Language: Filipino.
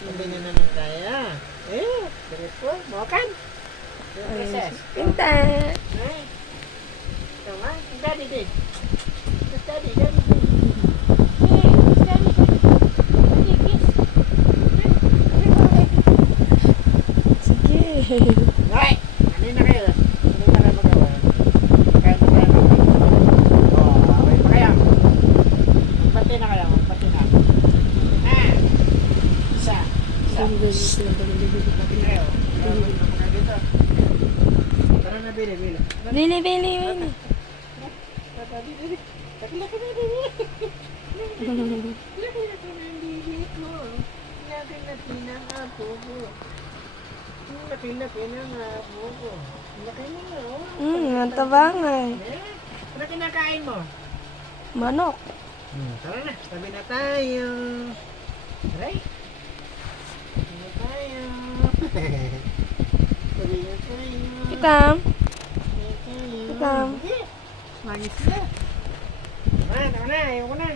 Sabi na naman kaya. Diret po. Makan. Princess. Pinta. Ay. Tama. Daddy din. Daddy din. Sige. Ay! Ano na kayo? Ano na kayo magawa? Kaya na kayo. Okay pa kayo? Magpati na kayo. Magpati na. Isa. Magpati na kayo. Magpati dito. Tara na, Bili. Bili, bili, bili. Laki-laki na, Bili. Laki-laki na, Bili ko. Laki-laki na nga po ko. Laki-laki na nga po ko. Laki na nga, oh. Ang tabangay. Ano kinakain mo? Manok. Tara na, tabi na tayo. Aray. Tabi na tayo. Tabi na tayo. Itam. Tabi na tayo. Itam. Sige. Magis na. Tama na, ayaw ko na.